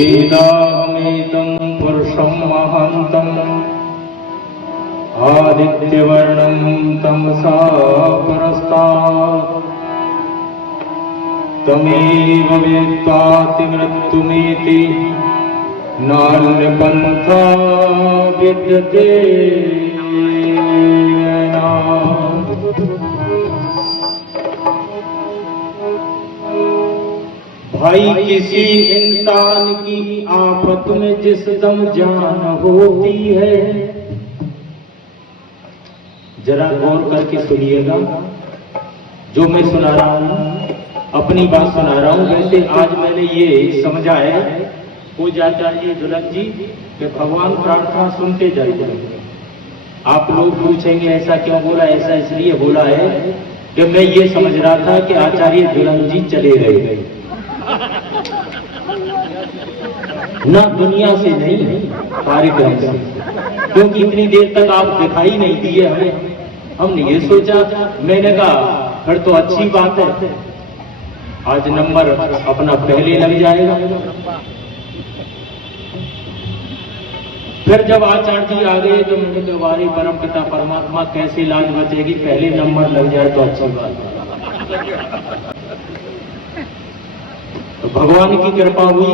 वेदाहमेतं पुरुषं महान्तम् आदित्यवर्णं तमसा परस्तात् तमेव वेत्ताति मृत्युमेति नान्यपन्था विद्यते। भाई किसी इंसान की आफत में जिस दम जान होती है, जरा गौर करके सुनिएगा। जो मैं सुना रहा हूं अपनी बात सुना रहा हूं। वैसे आज मैंने ये समझा है पूज्याचार्य झुलक जी कि भगवान प्रार्थना सुनते जाइए। आप लोग पूछेंगे ऐसा क्यों बोला, ऐसा इसलिए बोला है कि मैं ये समझ रहा था कि आचार्य झुलक जी चले गए ना, दुनिया से नहीं कार्यक्रम से, क्योंकि इतनी देर तक आप दिखाई नहीं दिए हमें। हमने ये सोचा, मैंने कहा फिर तो अच्छी बात है, आज नंबर अपना पहले लग जाएगा। फिर जब आचार्य जी आ गए तो मैंने कहा वारे परम पिता परमात्मा कैसे लाज बचेगी, पहले नंबर लग जाए तो अच्छी बात है। तो भगवान की कृपा हुई,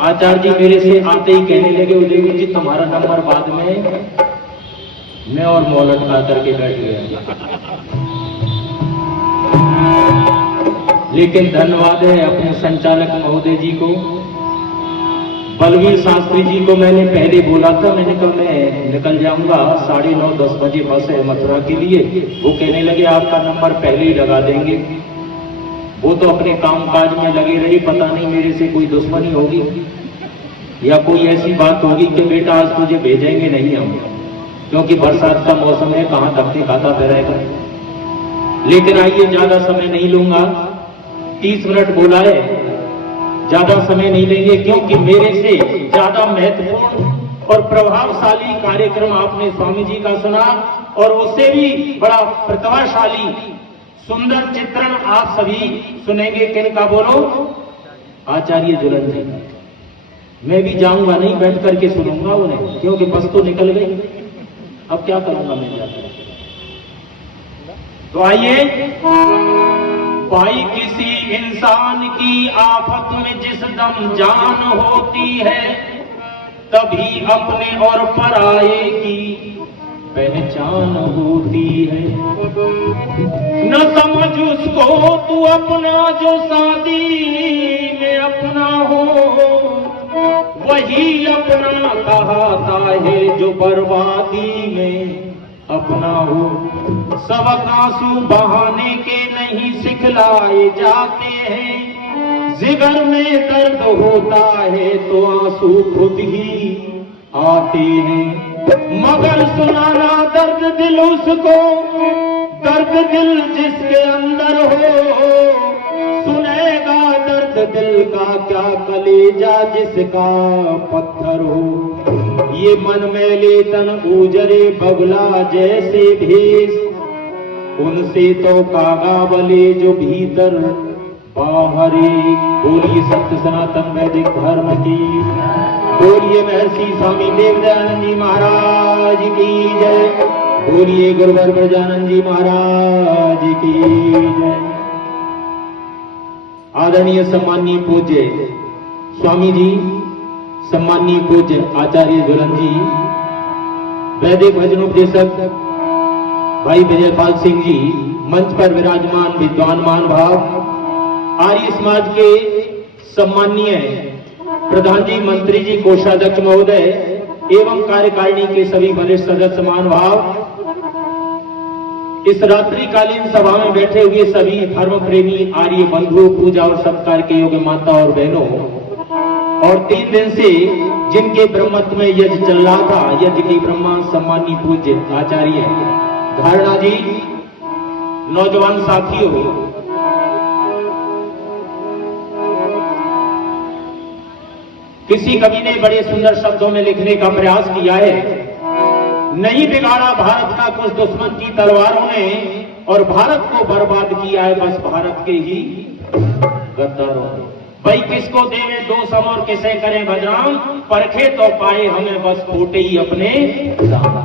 आचार्य जी मेरे से आते ही कहने लगे उदयवीर जी तुम्हारा नंबर बाद में। मैं और मौलट खा करके बैठ गया। लेकिन धन्यवाद है अपने संचालक महोदय जी को, बलवीर शास्त्री जी को। मैंने पहले बोला था, मैंने कहा मैं निकल जाऊंगा 9:30-10 बजे बस है मथुरा के लिए। वो कहने लगे आपका नंबर पहले ही लगा देंगे। वो तो अपने कामकाज में लगे रही, पता नहीं मेरे से कोई दुश्मनी होगी या कोई ऐसी बात होगी कि बेटा आज तुझे भेजेंगे नहीं हम, क्योंकि बरसात का मौसम है, कहां धक्के खाता फिरेगा। लेकिन आइए ज्यादा समय नहीं लूंगा, 30 मिनट बोला है, ज्यादा समय नहीं लेंगे, क्योंकि मेरे से ज्यादा महत्वपूर्ण और प्रभावशाली कार्यक्रम आपने स्वामी जी का सुना, और उससे भी बड़ा प्रतिभाशाली सुंदर चित्रण आप सभी सुनेंगे। किनका बोलो? आचार्य झुलन जी। मैं भी जाऊंगा नहीं, बैठ करके सुनूंगा उन्हें, क्योंकि बस तो निकल गई, अब क्या करूंगा मैं जाकर। तो आइए, भाई किसी इंसान की आफत में जिस दम जान होती है, तभी अपने और पराये की पहचान होती है। न समझ उसको तू अपना जो शादी में अपना हो, वही अपना कहता है जो बर्बादी में अपना हो। सबक आंसू बहाने के नहीं सिखलाए जाते हैं, जिगर में दर्द होता है तो आंसू खुद ही आते हैं। मगर सुनाना दर्द दिल उसको, दर्द दिल जिसके अंदर हो, सुनेगा दर्द दिल का क्या कलेजा जिसका पत्थर हो। ये मन मैले तन गुजरे बगला जैसे भेष, उनसे तो कागा बले जो भीतर बाहरी। बोलिए सत्य सनातन वैदिक धर्म की, बोलिए महर्षि स्वामी देवदयानंद जी महाराज की जय, बोलिए गुरुवर ब्रजानंद जी महाराज की जय। आदरणीय सम्माननीय पूज्य स्वामी जी, सम्माननीय पूज्य आचार्य झुलन जी, वैदिक भजनोपदेशक भाई विजयपाल सिंह जी, मंच पर विराजमान विद्वान महानुभाव, आर्य समाज के सम्माननीय प्रधान जी, मंत्री जी, कोषाध्यक्ष महोदय एवं कार्यकारिणी के सभी वरिष्ठ सदस्य महानुभाव, इस रात्रिकालीन सभा में बैठे हुए सभी धर्म प्रेमी आर्य बंधु, पूजा और सत्कार के योग्य माता और बहनों, और 3 दिन से जिनके ब्रह्मत्व में यज्ञ चल रहा था, यज्ञ की ब्रह्मा सम्माननीय पूज्य आचार्य धारणा जी, नौजवान साथियों, किसी कवि ने बड़े सुंदर शब्दों में लिखने का प्रयास किया है, नहीं बिगाड़ा भारत का कुछ दुश्मन की तलवारों ने, और भारत को बर्बाद किया है बस भारत के ही गद्दारों ने। भाई किसको देवे दो सम और किसे करें बदनाम, परखे तो पाए हमें बस फूटे ही अपने दाम।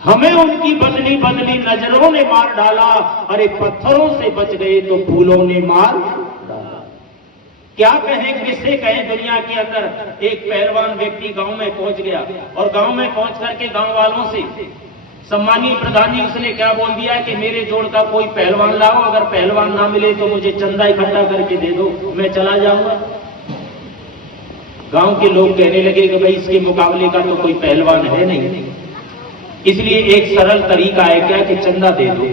हमें उनकी बदली बदली नजरों ने मार डाला, अरे पत्थरों से बच गए तो फूलों ने मार डाला। क्या कहें, किससे कहें। दुनिया के अंदर एक पहलवान व्यक्ति गांव में पहुंच गया और गांव में पहुंच करके गांव वालों से, सम्मानीय प्रधान जी, उसने क्या बोल दिया कि मेरे जोड़ का कोई पहलवान लाओ, अगर पहलवान ना मिले तो मुझे चंदा इकट्ठा करके दे दो, मैं चला जाऊंगा। गांव के लोग कहने लगे कि भाई इसके मुकाबले का तो कोई पहलवान है नहीं, इसलिए एक सरल तरीका है क्या कि चंदा दे दो।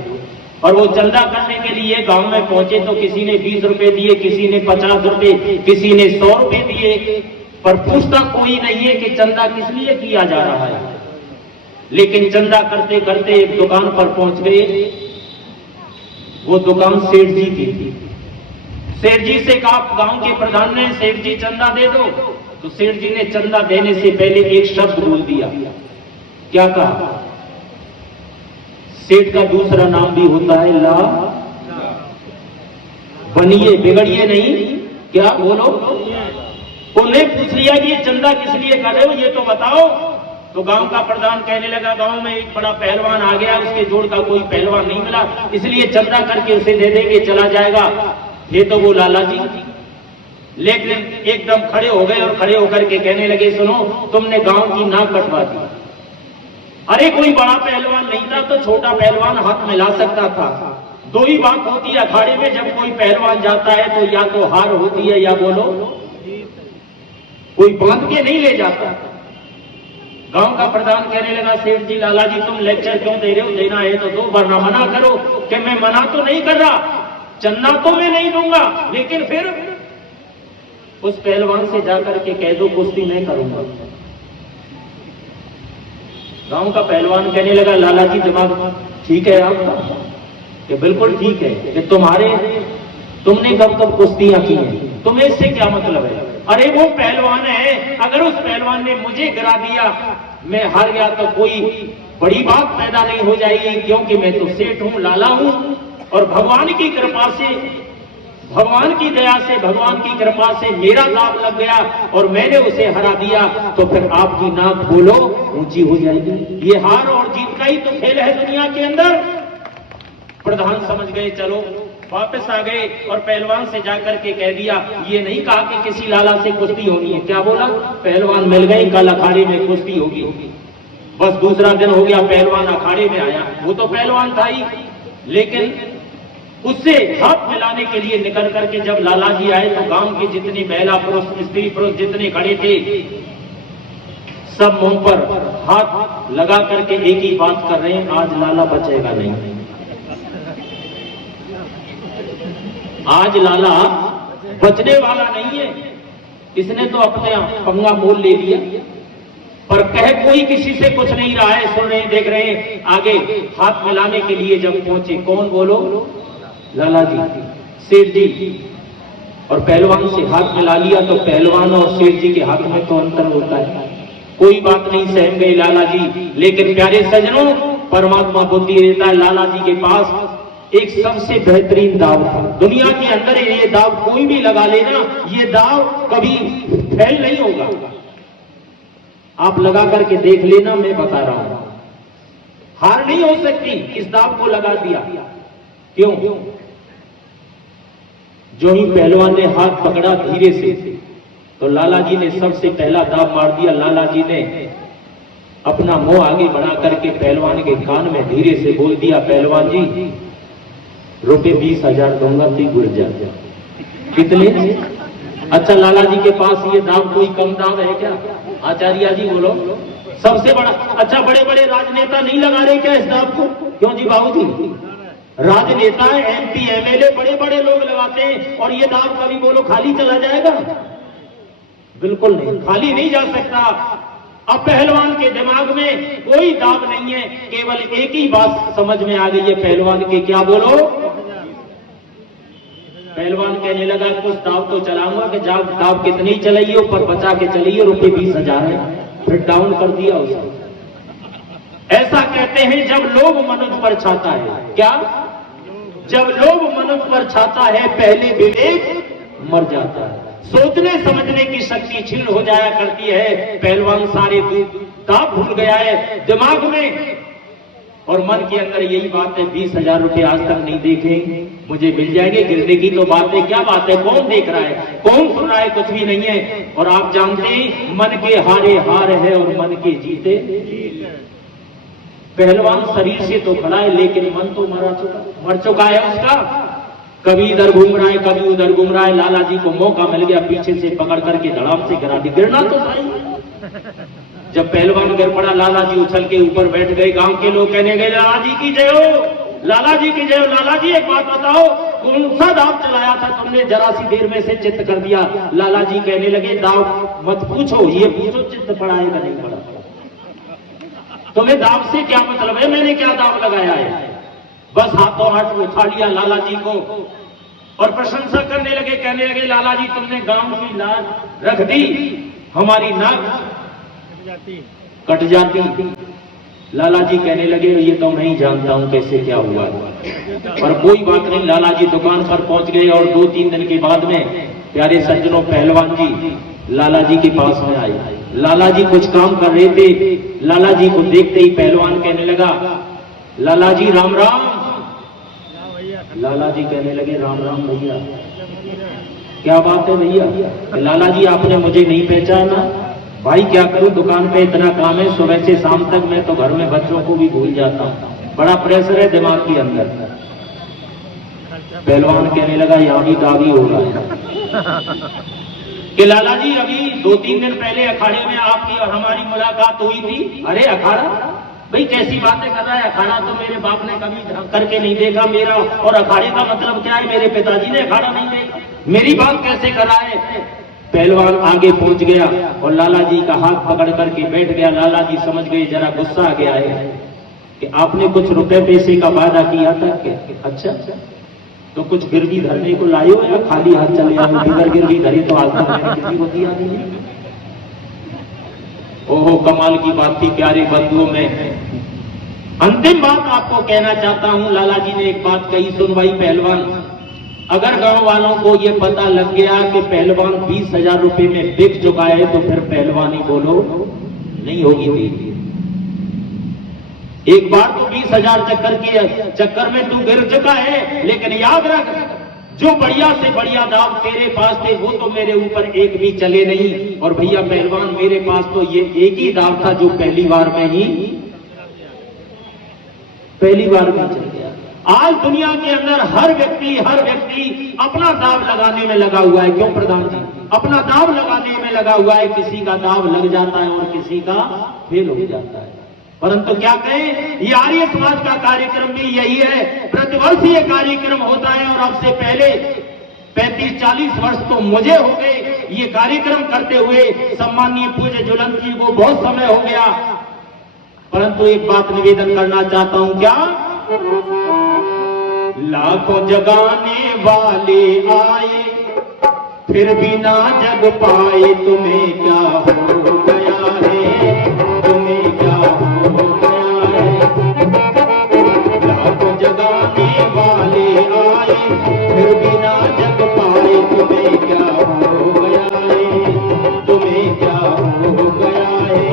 और वो चंदा करने के लिए गांव में पहुंचे तो किसी ने 20 रुपए दिए, किसी ने 50 रुपए, किसी ने 100 रुपए दिए, पर पूछता कोई नहीं है कि चंदा किस लिए किया जा रहा है। लेकिन चंदा करते करते एक दुकान पर पहुंच गए। वो दुकान सेठ जी की थी। सेठ जी से कहा, गांव के प्रधान ने, सेठ जी चंदा दे दो। तो सेठ जी ने चंदा देने से पहले एक शब्द बोल दिया। क्या कहा? सेठ का दूसरा नाम भी होता है ला। बनिए, बिगड़िए नहीं। क्या बोलो? उन्हें पूछ लिया कि ये चंदा किस लिए कर रहे हो, ये तो बताओ। तो गांव का प्रधान कहने लगा, गांव में एक बड़ा पहलवान आ गया, उसके जोड़ का कोई पहलवान नहीं मिला, इसलिए चंदा करके उसे दे देंगे, चला जाएगा। ये तो वो लाला जी। लेकिन एकदम खड़े हो गए और खड़े होकर के कहने लगे, सुनो, तुमने गांव की नाक कटवा दी। अरे कोई बड़ा पहलवान नहीं था तो छोटा पहलवान हाथ मिला सकता था। दो ही बात होती है अखाड़े में, जब कोई पहलवान जाता है तो या तो हार होती है या बोलो कोई बांध के नहीं ले जाता। गांव का प्रधान कहने लगा, सेठ जी, लाला जी, तुम लेक्चर क्यों दे रहे हो? देना है तो दो, वरना मना करो। कि मैं मना तो नहीं कर रहा, चंदा तो मैं नहीं दूंगा, लेकिन फिर उस पहलवान से जाकर के कह दो कुश्ती नहीं करूंगा। गांव का पहलवान कहने लगा, लाला जी, दिमाग ठीक है आपका? कि बिल्कुल ठीक है। कि तुमने कब कब कुश्तियां की हैं, तुम्हें इससे क्या मतलब है? अरे वो पहलवान है, अगर उस पहलवान ने मुझे गिरा दिया, मैं हार गया तो कोई बड़ी बात पैदा नहीं हो जाएगी, क्योंकि मैं तो सेठ हूं, लाला हूं, और भगवान की कृपा से, भगवान की दया से, भगवान की कृपा से मेरा दाव लग गया और मैंने उसे हरा दिया, तो फिर आपकी नाक बोलो ऊंची हो जाएगी। ये हार और जीत का ही तो खेल है दुनिया के अंदर। प्रधान समझ गए, चलो वापस आ गए और पहलवान से जाकर के कह दिया। ये नहीं कहा कि किसी लाला से कुश्ती होनी है। क्या बोला? पहलवान मिल गए, कल अखाड़े में कुश्ती होगी। बस दूसरा दिन हो गया, पहलवान अखाड़े में आया। वो तो पहलवान था ही, लेकिन उससे हाथ मिलाने के लिए निकल करके जब लाला जी आए तो गांव के जितने महिला पुरुष, स्त्री पुरुष जितने खड़े थे, सब मुंह पर हाथ लगा करके एक ही बात कर रहे हैं, आज लाला बचेगा नहीं, आज लाला बचने वाला नहीं है। इसने तो अपने पंगा मोल ले लिया, पर कह कोई किसी से कुछ नहीं रहा है। सुन रहे, देख रहे हैं। आगे हाथ मिलाने के लिए जब पहुंचे, कौन बोलो? लाला जी, सेठ जी। और पहलवान से हाथ मिला लिया तो पहलवान और सेठ जी के हाथ में तो अंतर होता है। कोई बात नहीं, सहम गए लाला जी। लेकिन प्यारे सजनों, परमात्मा बुद्धि देता है। लाला जी के पास एक सबसे बेहतरीन दाव था दुनिया के अंदर। ये दाव कोई भी लगा लेना, ये दाव कभी फेल नहीं होगा। आप लगा करके देख लेना, मैं बता रहा हूं, हार नहीं हो सकती। इस दाव को लगा दिया, क्यों? जो ही पहलवान ने हाथ पकड़ा धीरे से, तो लाला जी ने सबसे पहला दाव मार दिया। लाला जी ने अपना मुंह आगे बढ़ा करके पहलवान के कान में धीरे से बोल दिया, पहलवान जी, रुपए 20,000 दूंगा, तू गुड़ जा। कितने? अच्छा, लाला जी के पास ये दाव कोई कम दाव है क्या? आचार्य जी बोलो। सबसे बड़ा। अच्छा, बड़े बड़े राजनेता नहीं लगा रहे क्या इस दाव को? क्यों जी बाबूजी? राजनेता, MP, MLA, बड़े बड़े लोग लगाते हैं, और ये दाव कभी बोलो खाली चला जाएगा? बिल्कुल नहीं, खाली नहीं जा सकता। अब पहलवान के दिमाग में कोई दाव नहीं है, केवल एक ही बात समझ में आ गई है पहलवान के। क्या बोलो? पहलवान कहने लगा, कुछ दाव तो चलाऊंगा। कि दाव कितनी चलाइए, पर बचा के चलिए, रुपए 20,000 है। फिर डाउन कर दिया उसको। ऐसा कहते हैं जब लोग मनुष्य पर छाता है। क्या? जब लोभ मनुष्य पर छाता है पहले विवेक मर जाता है, सोचने समझने की शक्ति छीन हो जाया करती है। पहलवान सारे दाव भूल गया है दिमाग में और मन के अंदर यही बात है, 20,000 रुपए आज तक नहीं देखे, मुझे मिल जाएंगे। गिरने की तो बात है, क्या बात है, कौन देख रहा है, कौन सुन रहा है, कुछ भी नहीं है। और आप जानते हैं मन के हारे हार है और मन के जीते जीत। पहलवान शरीर से तो खड़ा है लेकिन मन तो मर चुका है उसका। कभी इधर घूम रहा है, कभी उधर घूम रहा है। लाला जी को मौका मिल गया, पीछे से पकड़ करके धड़ाम से गिरा दी। गिरना तो सही। जब पहलवान गिर पड़ा, लाला जी उछल के ऊपर बैठ गए। गांव के लोग कहने गए, लाला जी की जय हो, लाला जी की जय हो। लाला जी एक बात बताओ, कौन सा दाव चलाया था तुमने, जरा सी देर में से चित्त कर दिया। लाला जी कहने लगे, दाव मत पूछो, ये पूछो चित्त पड़ा है कि नहीं पड़ा। तुम्हें दाव से क्या मतलब है, मैंने क्या दाव लगाया है। बस हाथों हाथ उठा लिया लाला जी को और प्रशंसा करने लगे। कहने लगे, लाला जी तुमने गांव की लाज रख दी, हमारी नाक कट जाती। लाला जी कहने लगे, ये तो मैं ही जानता हूं कैसे क्या हुआ। और कोई बात नहीं, लाला जी दुकान पर पहुंच गए और 2-3 दिन के बाद में प्यारे सज्जनों पहलवान जी लाला जी के पास में आए। लाला जी कुछ काम कर रहे थे। लाला जी को देखते ही पहलवान कहने लगा, लाला जी राम राम। लाला जी कहने लगे, राम राम भैया, क्या बात है भैया। लाला जी आपने मुझे नहीं पहचाना। भाई क्या करूं, दुकान पे इतना काम है, सुबह से शाम तक मैं तो घर में बच्चों को भी भूल जाता हूं, बड़ा प्रेशर है दिमाग के अंदर। पहलवान कहने लगा, यहां भी दागी हो रहा है कि लाला जी अभी 2-3 दिन पहले अखाड़े में आपकी और हमारी मुलाकात हुई थी। अरे अखाड़ा, भाई कैसी बातें कर रहा है, अखाड़ा तो मेरे बाप ने कभी करके नहीं देखा। मेरा और अखाड़े का मतलब क्या है, मेरे पिताजी ने अखाड़ा नहीं देखा, मेरी बात कैसे कर रहा है। पहलवान आगे पहुंच गया और लाला जी का हाथ पकड़ करके बैठ गया। लाला जी समझ गए, जरा गुस्सा आ गया है कि आपने कुछ रुपए पैसे का वादा किया था कि अच्छा तो कुछ गिरवी धरने को लाए हो या खाली हाथ चले आए। बिगर गिरवी धरी तो आज तक मैंने किसी को दिया नहीं। ओहो कमाल की बात थी प्यारे बंधुओं में। अंतिम बात आपको कहना चाहता हूं, लाला जी ने एक बात कही, सुनवाई पहलवान। अगर गांव वालों को यह पता लग गया कि पहलवान 20,000 रुपए में बिक चुका है तो फिर पहलवानी बोलो नहीं होगी थी। एक बार तो 20,000 चक्कर में तू गिर चुका है, लेकिन याद रख, जो बढ़िया से बढ़िया दाव तेरे पास थे वो तो मेरे ऊपर एक भी चले नहीं। और भैया पहलवान मेरे पास तो ये एक ही दाव था जो पहली बार में चल गया। आज दुनिया के अंदर हर व्यक्ति अपना दाव लगाने में लगा हुआ है। क्यों प्रधान जी, अपना दाव लगाने में लगा हुआ है। किसी का दाव लग जाता है और किसी का फेल हो जाता है। परंतु क्या कहें, ये आर्य समाज का कार्यक्रम भी यही है। प्रतिवर्ष ये कार्यक्रम होता है और अब से पहले 35-40 वर्ष तो मुझे हो गए ये कार्यक्रम करते हुए। सम्माननीय पूज्य ज्वलंत जी को बहुत समय हो गया। परंतु एक बात निवेदन करना चाहता हूं, क्या लाखों जगाने वाले आए फिर भी ना जग पाए, तुम्हें क्या हो गया है, तुम्हें क्या हो गया है। लाखों जगाने वाले आए फिर भी ना जग पाए, तुम्हें क्या हो गया है, तुम्हें क्या हो गया है।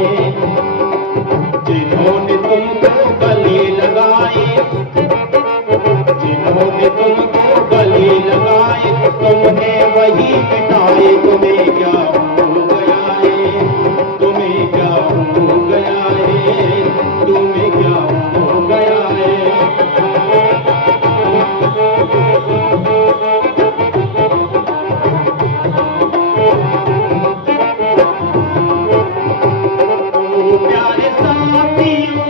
जिन्होंने तुमको गले लगाए, जिन्होंने तुमको गले लगाए, तुमने वही मिटाए, तुम्हें क्या हो गया है, तुम्हें क्या हो गया है, तुम्हें क्या हो गया है। प्यारे साथियों,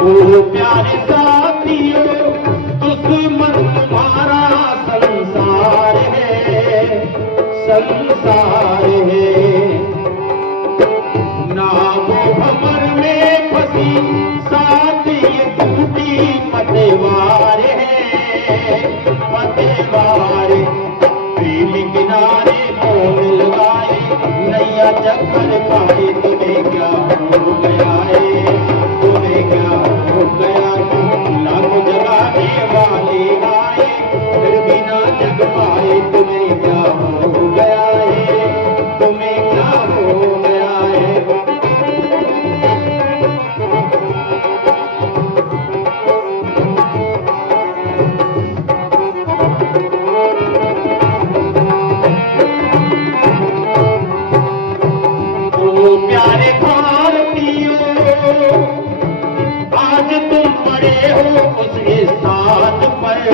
ओ प्यारे साथियों, दुश्मन तुम्हारा संसार है, संसार है। नाव भंवर में फंसी साथ ये टूटी पतवार है, पतवार। प्रेम किनारे कौन लगा आज तुम पड़े हो उस स्थान पर,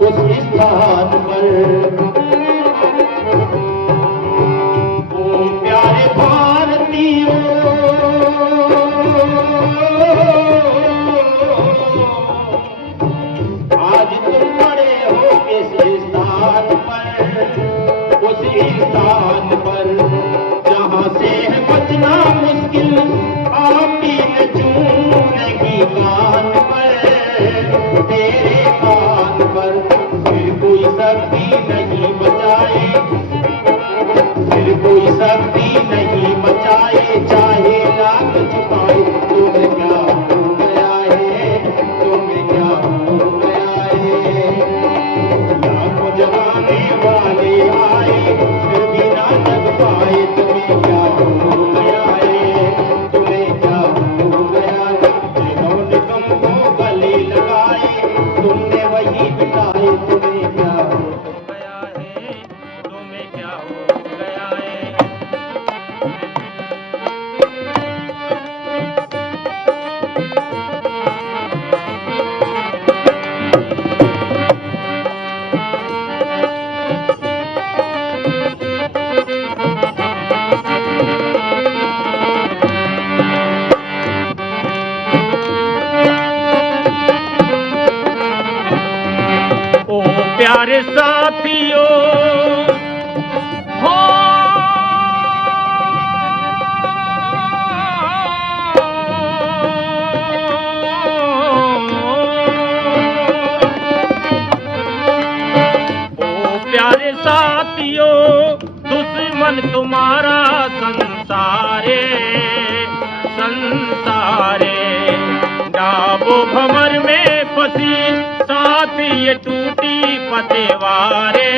उस स्थान पर। ओ प्यारे भारतीयों, आज तुम पड़े हो इस स्थान पर, उस स्थान पर, जहां से है बचना मुश्किल आपकी न चूनेगी कान पर, तेरे कान पर। फिर कोई शक्ति नहीं बचाए, फिर कोई शक्ति नहीं बचाए, चाहे लाख छुपाए। तुम्हें क्या हो गया है, तुम्हें क्या हो गया है। लाखों जगाने वाले आए फिर भी ना जग पाए। तुम्हें क्या हो गया है, तुम्हें क्या हो गया है। जिन्होंने तुमको गले लगाए तुमने वही बिताए। तुम्हें क्या हो गया है, तुम्हें क्या हो गया है। ओ प्यारे साथियों, हो प्यारे साथियों, दुश्मन तुम्हारा संसारे, संसारे। डाबो भंवर में फंसी साथी ये टूटी पतेवारे,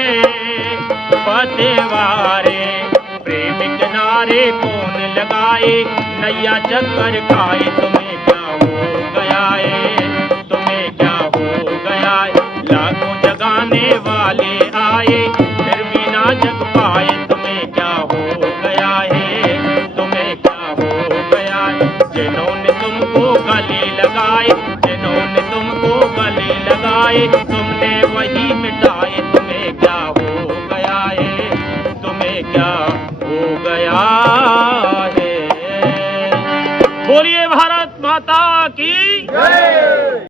पतेवारे। प्रेम किनारे कौन लगाए, नैया चक्कर खाए। तुम्हें क्या हो गया है, तुम्हें क्या हो गया है। लाखों जगाने वाले आए फिर भी ना जग पाए। तुम्हें क्या हो गया है, तुम्हें क्या हो गया है। जिन्होंने तुमको गले लगाए, जिन्होंने तुमको गले लगाए, तुमने वही मिटाए। तुम्हें क्या हो गया है, तुम्हें क्या हो गया है। बोलिए भारत माता की जय।